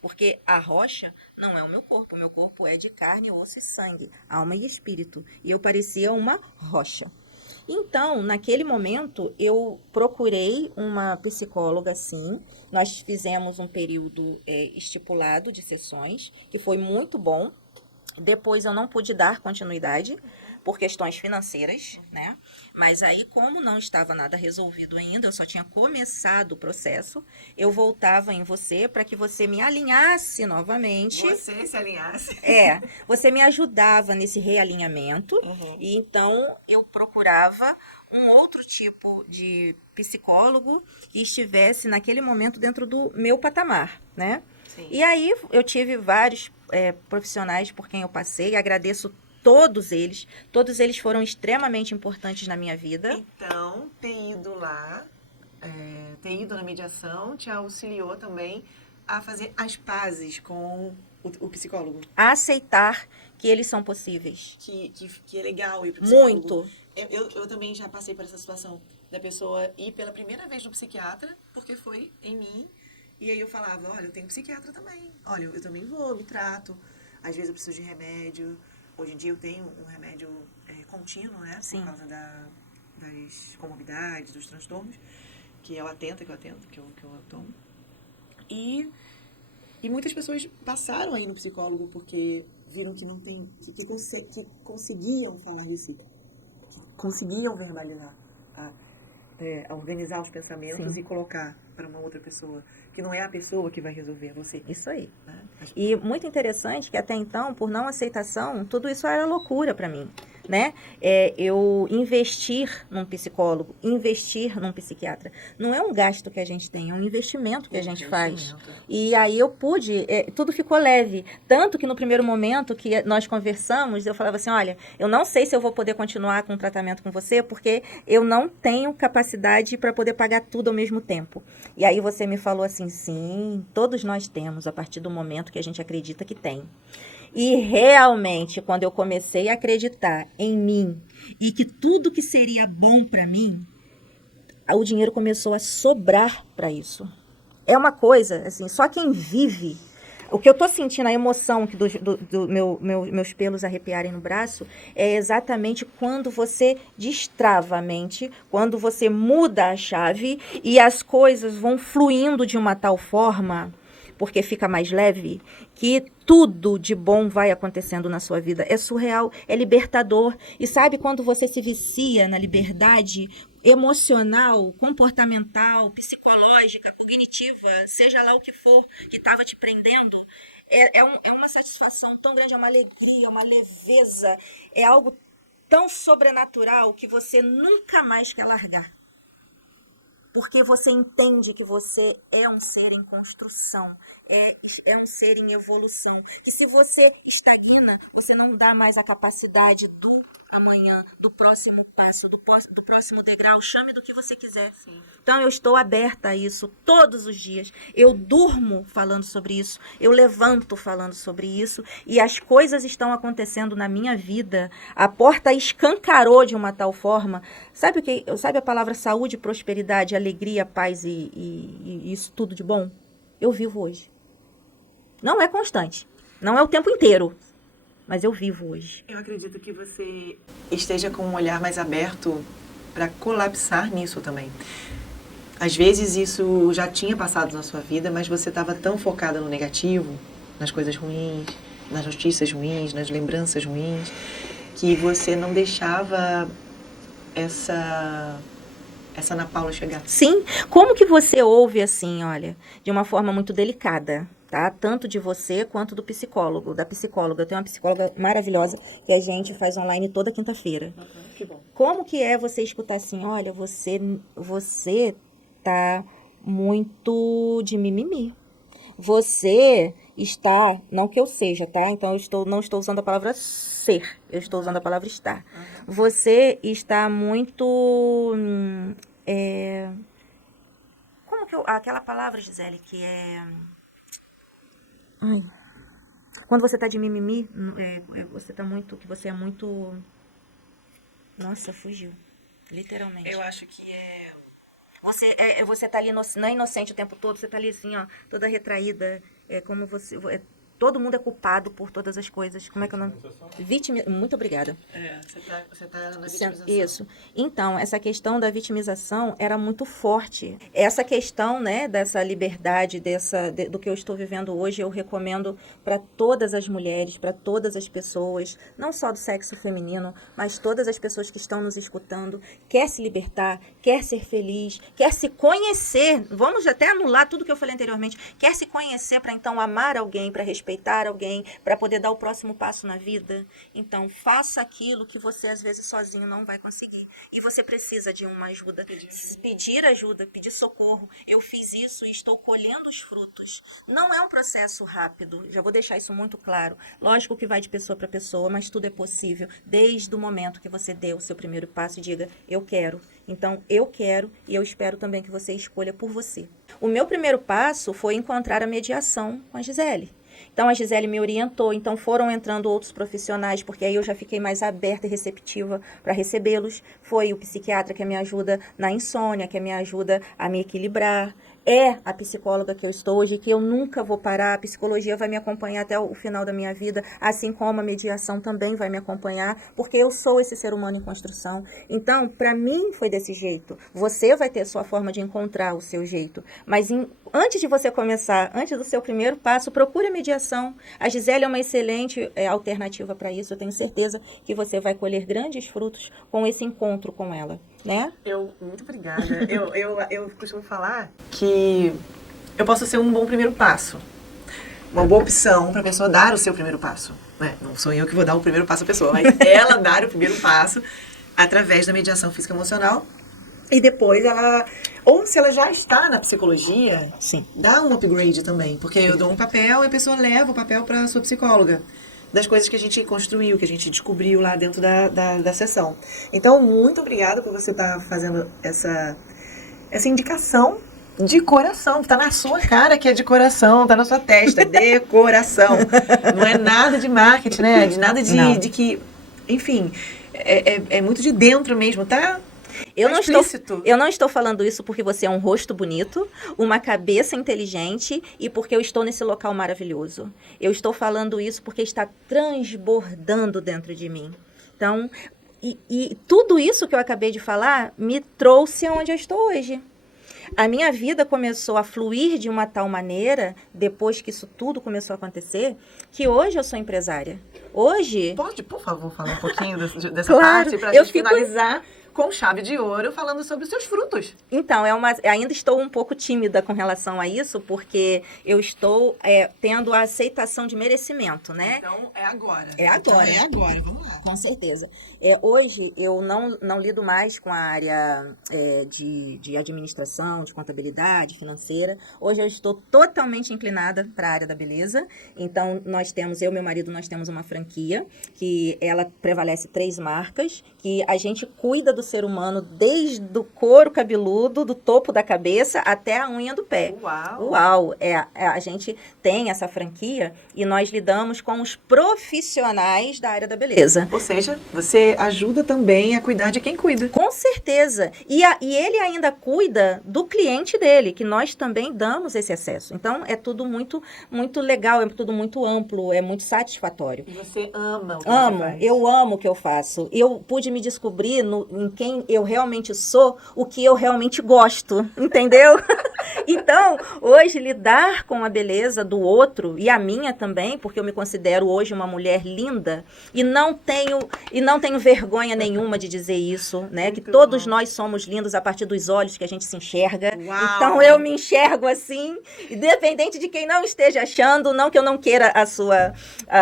Porque a rocha não é o meu corpo é de carne, osso e sangue, alma e espírito. E eu parecia uma rocha. Então, naquele momento, eu procurei uma psicóloga, sim. Nós fizemos um período estipulado de sessões, que foi muito bom. Depois eu não pude dar continuidade por questões financeiras, né? Mas aí, como não estava nada resolvido ainda, eu só tinha começado o processo, eu voltava em você para que você me alinhasse novamente. Você se alinhasse. Você me ajudava nesse realinhamento. E então eu procurava um outro tipo de psicólogo que estivesse naquele momento dentro do meu patamar, né? Sim. E aí eu tive vários profissionais por quem eu passei, agradeço todos eles foram extremamente importantes na minha vida. Então, ter ido lá, ter ido na mediação, te auxiliou também a fazer as pazes com o psicólogo. A aceitar que eles são possíveis. Que é legal ir pro psicólogo. Muito. Eu também já passei por essa situação da pessoa ir pela primeira vez no psiquiatra, porque foi em mim. E aí eu falava, olha, eu tenho psiquiatra também. Olha, eu também vou, me trato. Às vezes eu preciso de remédio. Hoje em dia eu tenho um remédio contínuo, né? Sim. Por causa das comorbidades, dos transtornos. Que é o Atenta, que eu tomo. E muitas pessoas passaram aí no psicólogo porque viram que não tem... Que conseguiam falar isso. Que conseguiam verbalizar. Organizar os pensamentos. Sim. E colocar para uma outra pessoa. Que não é a pessoa que vai resolver, é você. Isso aí. Né? E muito interessante que até então, por não aceitação, tudo isso era loucura para mim. Né? Eu investir num psicólogo, investir num psiquiatra, não é um gasto que a gente tem, é um investimento que a gente faz. E aí eu pude, tudo ficou leve. Tanto que no primeiro momento que nós conversamos, eu falava assim, olha, eu não sei se eu vou poder continuar com o tratamento com você, porque eu não tenho capacidade para poder pagar tudo ao mesmo tempo. E aí você me falou assim, sim, todos nós temos, a partir do momento que a gente acredita que tem. E realmente, quando eu comecei a acreditar em mim e que tudo que seria bom para mim, o dinheiro começou a sobrar para isso. É uma coisa, assim, só quem vive... O que eu tô sentindo, a emoção meus pelos arrepiarem no braço, é exatamente quando você destrava a mente, quando você muda a chave e as coisas vão fluindo de uma tal forma... porque fica mais leve, que tudo de bom vai acontecendo na sua vida. É surreal, é libertador. E sabe quando você se vicia na liberdade emocional, comportamental, psicológica, cognitiva, seja lá o que for que estava te prendendo? É uma satisfação tão grande, é uma alegria, uma leveza, é algo tão sobrenatural que você nunca mais quer largar. Porque você entende que você é um ser em construção, é um ser em evolução. Que se você estagna, você não dá mais a capacidade do amanhã, do próximo passo, do próximo degrau, chame do que você quiser. Sim. Então eu estou aberta a isso todos os dias. Eu durmo falando sobre isso, eu levanto falando sobre isso e as coisas estão acontecendo na minha vida. A porta escancarou de uma tal forma. Sabe a palavra saúde, prosperidade, alegria, paz e isso tudo de bom? Eu vivo hoje. Não é constante, não é o tempo inteiro. Mas eu vivo hoje. Eu acredito que você esteja com um olhar mais aberto para colapsar nisso também. Às vezes isso já tinha passado na sua vida, mas você estava tão focada no negativo, nas coisas ruins, nas notícias ruins, nas lembranças ruins, que você não deixava essa Ana Paula chegar. Sim, como que você ouve assim, olha, de uma forma muito delicada, tá? Tanto de você quanto do psicólogo, da psicóloga. Eu tenho uma psicóloga maravilhosa que a gente faz online toda quinta-feira. Que bom. Como que é você escutar assim, olha, você tá muito de mimimi. Você está, não que eu seja, tá? Então não estou usando a palavra ser, eu estou usando a palavra estar. Você está muito como que aquela palavra, Gisele, que é quando você tá de mimimi, você tá muito, que você é muito, nossa, fugiu, literalmente. Eu acho que Você tá ali, não é inocente o tempo todo, você tá ali assim, ó, toda retraída, como você... todo mundo é culpado por todas as coisas. Como é que é o nome? Muito obrigada. você tá na vitimização. Isso. Então, essa questão da vitimização era muito forte. Essa questão, né, dessa liberdade, do que eu estou vivendo hoje, eu recomendo para todas as mulheres, para todas as pessoas, não só do sexo feminino, mas todas as pessoas que estão nos escutando, quer se libertar, quer ser feliz, quer se conhecer. Vamos até anular tudo que eu falei anteriormente. Quer se conhecer para então amar alguém, para respeitar alguém, para poder dar o próximo passo na vida. Então, faça aquilo que você, às vezes, sozinho não vai conseguir. E você precisa de uma ajuda. Pedir ajuda, pedir socorro. Eu fiz isso e estou colhendo os frutos. Não é um processo rápido. Já vou deixar isso muito claro. Lógico que vai de pessoa para pessoa, mas tudo é possível. Desde o momento que você deu o seu primeiro passo e diga, eu quero. Então, eu quero e eu espero também que você escolha por você. O meu primeiro passo foi encontrar a mediação com a Gisele. Então, a Gisele me orientou, então foram entrando outros profissionais, porque aí eu já fiquei mais aberta e receptiva para recebê-los. Foi o psiquiatra que me ajuda na insônia, que me ajuda a me equilibrar. É a psicóloga que eu estou hoje, que eu nunca vou parar. A psicologia vai me acompanhar até o final da minha vida, assim como a mediação também vai me acompanhar, porque eu sou esse ser humano em construção. Então, para mim foi desse jeito. Você vai ter a sua forma de encontrar o seu jeito. Mas antes de você começar, antes do seu primeiro passo, procure a mediação. A Gisele é uma excelente alternativa para isso. Eu tenho certeza que você vai colher grandes frutos com esse encontro com ela, né? Muito obrigada. eu costumo falar que eu posso ser um bom primeiro passo. Uma boa opção para a pessoa dar o seu primeiro passo. Não sou eu que vou dar o primeiro passo à pessoa, mas ela dar o primeiro passo através da mediação física-emocional. E depois ela... Ou se ela já está na psicologia, sim, dá um upgrade também. Porque eu dou um papel e a pessoa leva o papel para a sua psicóloga. Das coisas que a gente construiu, que a gente descobriu lá dentro da sessão. Então, muito obrigada por você estar fazendo essa indicação de coração. Tá na sua cara que é de coração, tá na sua testa, de coração. Não é nada de marketing, né? De nada de que... Enfim, é muito de dentro mesmo, tá? Eu não estou falando isso porque você é um rosto bonito, uma cabeça inteligente e porque eu estou nesse local maravilhoso. Eu estou falando isso porque está transbordando dentro de mim. Então, e tudo isso que eu acabei de falar me trouxe aonde eu estou hoje. A minha vida começou a fluir de uma tal maneira, depois que isso tudo começou a acontecer, que hoje eu sou empresária. Hoje... Pode, por favor, falar um pouquinho dessa claro, parte para a gente finalizar com chave de ouro, falando sobre os seus frutos. Então, ainda estou um pouco tímida com relação a isso, porque eu estou tendo a aceitação de merecimento, né? Então, é agora. É agora. Então, é agora, vamos lá. Com certeza. Hoje, eu não lido mais com a área de administração, de contabilidade, financeira. Hoje, eu estou totalmente inclinada para a área da beleza. Então, eu e meu marido, nós temos uma franquia, que ela prevalece 3 marcas, que a gente cuida do ser humano desde o couro cabeludo, do topo da cabeça, até a unha do pé. Uau! Uau! A gente tem essa franquia e nós lidamos com os profissionais da área da beleza. Ou seja, você ajuda também a cuidar de quem cuida. Com certeza. E ele ainda cuida do cliente dele, que nós também damos esse acesso. Então, é tudo muito, muito legal, é tudo muito amplo, é muito satisfatório. E você ama o que Amo, você faz. eu amo o que eu faço. Eu pude me descobrir em quem eu realmente sou, o que eu realmente gosto, entendeu? Então, hoje, lidar com a beleza do outro, e a minha também, porque eu me considero hoje uma mulher linda, e não tenho vergonha nenhuma de dizer isso, né? Muito que todos bom. nós somos lindos a partir dos olhos que a gente se enxerga. Uau! Então, eu me enxergo assim, independente de quem não esteja achando, não que eu não queira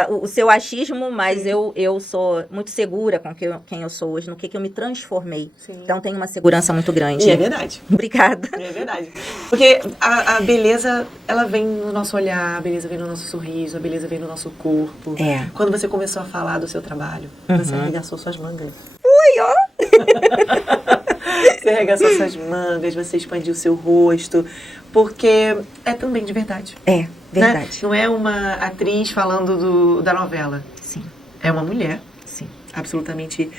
o seu achismo, mas eu sou muito segura com quem eu sou hoje, no que eu me transformei. Sim. Então, tenho uma segurança muito grande. E é verdade. Obrigada. É verdade. Porque a beleza, ela vem no nosso olhar, a beleza vem no nosso sorriso, a beleza vem no nosso corpo. É. Quando você começou a falar do seu trabalho, você arregaçou suas mangas. Ui, ó. Você arregaçou suas mangas, você expandiu seu rosto, porque é também de verdade. É, verdade. Né? Não é uma atriz falando da novela. Sim, É uma mulher, sim. absolutamente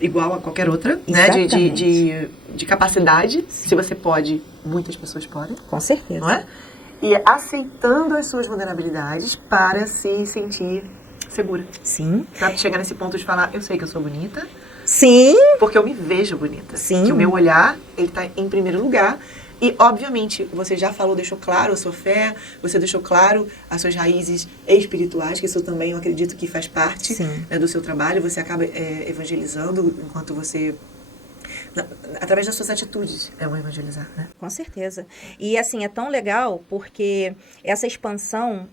igual a qualquer outra, né? Exatamente. De capacidade. Se você pode, muitas pessoas podem, Com certeza. não é? E aceitando as suas vulnerabilidades para se sentir segura. Sim. Pra chegar nesse ponto de falar, eu sei que eu sou bonita, Sim. porque eu me vejo bonita. Sim. Que o meu olhar, ele tá em primeiro lugar. E, obviamente, você já falou, deixou claro a sua fé, você deixou claro as suas raízes espirituais, que isso também eu acredito que faz parte, né, do seu trabalho. Você acaba evangelizando enquanto você... Através das suas atitudes é um evangelizar, né? Com certeza. E assim, é tão legal porque essa expansão,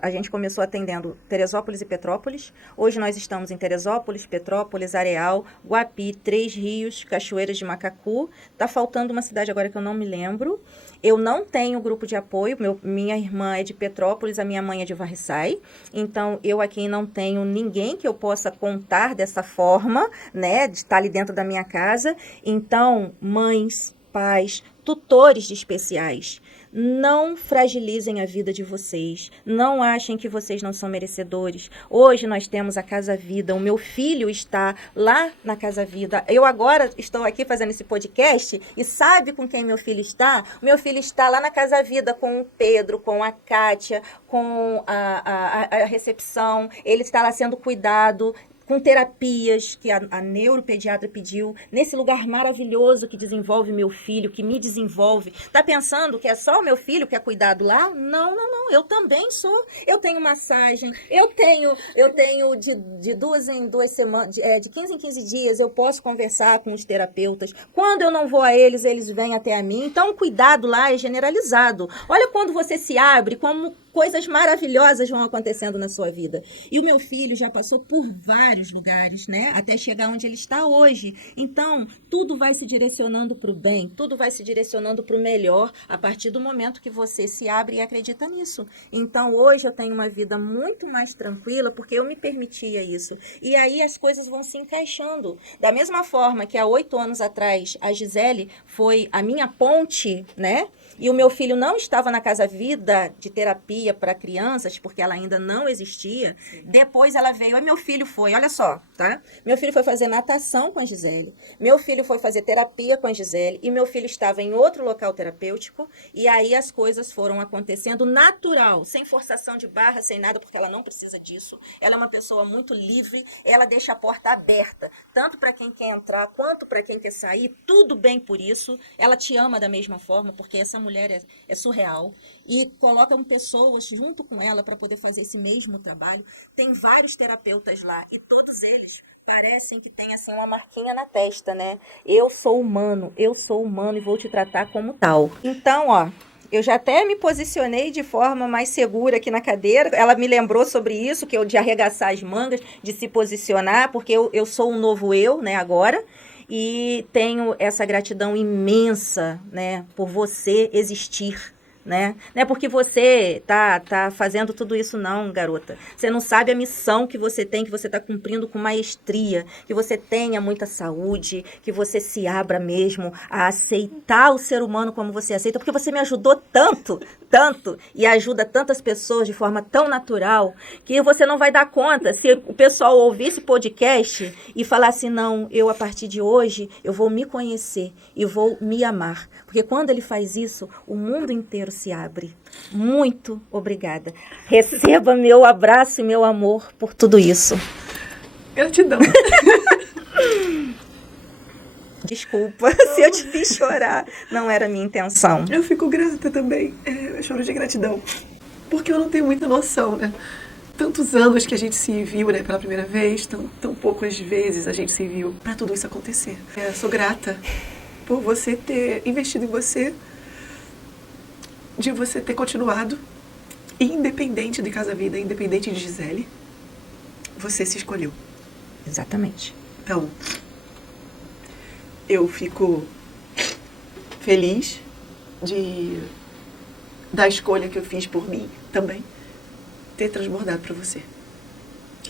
a gente começou atendendo Teresópolis e Petrópolis. Hoje nós estamos em Teresópolis, Petrópolis, Areal, Guapi, Três Rios, Cachoeiras de Macacu. Tá faltando uma cidade agora que eu não me lembro. Eu não tenho grupo de apoio. Minha irmã é de Petrópolis, a minha mãe é de Varriçai. Então, eu aqui não tenho ninguém que eu possa contar dessa forma, né? De estar ali dentro da minha casa. Então, mães, pais, tutores de especiais, não fragilizem a vida de vocês. Não achem que vocês não são merecedores. Hoje nós temos a Casa Vida. O meu filho está lá na Casa Vida. Eu agora estou aqui fazendo esse podcast e sabe com quem meu filho está? O meu filho está lá na Casa Vida com o Pedro, com a Kátia, com a recepção. Ele está lá sendo cuidado, com terapias que a neuropediatra pediu, nesse lugar maravilhoso que desenvolve meu filho, que me desenvolve. Tá pensando que é só o meu filho que é cuidado lá? Não, eu também sou. Eu tenho massagem, eu tenho de 2 em 2 semanas, de 15 em 15 dias eu posso conversar com os terapeutas. Quando eu não vou a eles, eles vêm até a mim. Então o cuidado lá é generalizado. Olha quando você se abre, como coisas maravilhosas vão acontecendo na sua vida. E o meu filho já passou por vários lugares, né? Até chegar onde ele está hoje. Então, tudo vai se direcionando para o bem, tudo vai se direcionando para o melhor a partir do momento que você se abre e acredita nisso. Então, hoje eu tenho uma vida muito mais tranquila porque eu me permitia isso. E aí as coisas vão se encaixando. Da mesma forma que há 8 anos atrás a Gisele foi a minha ponte, né? E o meu filho não estava na Casa Vida de terapia para crianças, porque ela ainda não existia. Sim. Depois ela veio, aí meu filho foi, olha só, tá? Meu filho foi fazer natação com a Gisele, meu filho foi fazer terapia com a Gisele, e meu filho estava em outro local terapêutico, e aí as coisas foram acontecendo natural, sem forçação de barra, sem nada, porque ela não precisa disso. Ela é uma pessoa muito livre, ela deixa a porta aberta, tanto para quem quer entrar, quanto para quem quer sair, tudo bem por isso. Ela te ama da mesma forma, porque essa mulher é surreal, e colocam pessoas junto com ela para poder fazer esse mesmo trabalho. Tem vários terapeutas lá, e todos eles parecem que tem assim uma marquinha na testa, né? Eu sou humano e vou te tratar como tal. Então, ó, eu já até me posicionei de forma mais segura aqui na cadeira. Ela me lembrou sobre isso, que eu de arregaçar as mangas, de se posicionar, porque eu sou um novo eu, né, agora. E tenho essa gratidão imensa, né, por você existir. Né? Não é porque você tá fazendo tudo isso não, garota. Você não sabe a missão que você tem, que você está cumprindo com maestria, que você tenha muita saúde, que você se abra mesmo a aceitar o ser humano como você aceita, porque você me ajudou tanto, e ajuda tantas pessoas de forma tão natural, que você não vai dar conta se o pessoal ouvir esse podcast e falar assim, não, eu a partir de hoje, eu vou me conhecer e vou me amar. Porque quando ele faz isso, o mundo inteiro se abre. Muito obrigada. Receba meu abraço e meu amor por tudo isso. Gratidão. Desculpa se eu te fiz chorar. Não era a minha intenção. Eu fico grata também. Eu choro de gratidão. Porque eu não tenho muita noção, né? Tantos anos que a gente se viu, né, pela primeira vez, tão poucas vezes a gente se viu pra tudo isso acontecer. Eu sou grata por você ter investido em você, de você ter continuado, independente de Casa Vida, independente de Gisele, você se escolheu. Exatamente. Então, eu fico feliz da escolha que eu fiz por mim também, ter transbordado para você.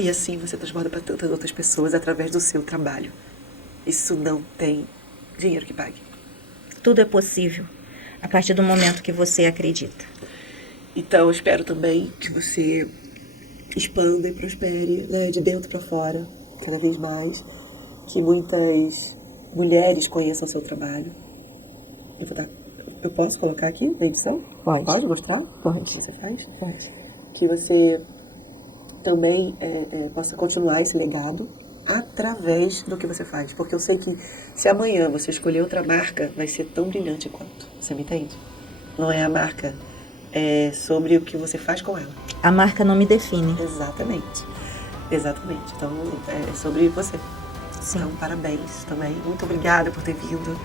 E assim você transborda para tantas outras pessoas através do seu trabalho. Isso não tem dinheiro que pague. Tudo é possível a partir do momento que você acredita. Então, eu espero também que você expanda e prospere, né, de dentro para fora, cada vez mais. Que muitas mulheres conheçam o seu trabalho. Eu posso colocar aqui na edição? Pode. Pode mostrar? Pode. O que você faz? Pode. Que você também possa continuar esse legado através do que você faz. Porque eu sei que se amanhã você escolher outra marca, vai ser tão brilhante quanto. Você me entende? Não é a marca, é sobre o que você faz com ela. A marca não me define. Exatamente. Exatamente. Então, é sobre você. Sim. Então, parabéns também. Muito obrigada por ter vindo.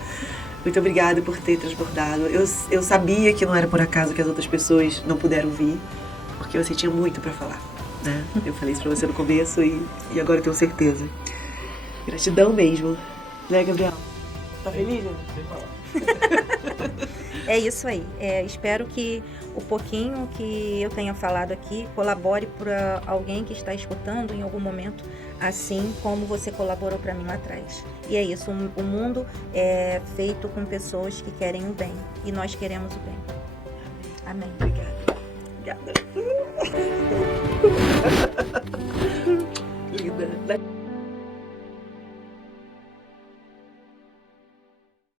Muito obrigada por ter transbordado. Eu sabia que não era por acaso que as outras pessoas não puderam vir, porque você tinha muito pra falar, né? Eu falei isso pra você no começo e agora eu tenho certeza. Gratidão mesmo. Né, Gabriel? Tá feliz, né? Sem falar. É isso aí. Espero que o pouquinho que eu tenha falado aqui colabore para alguém que está escutando em algum momento, assim como você colaborou para mim lá atrás. E é isso. O mundo é feito com pessoas que querem o bem. E nós queremos o bem. Amém. Obrigada. Obrigada.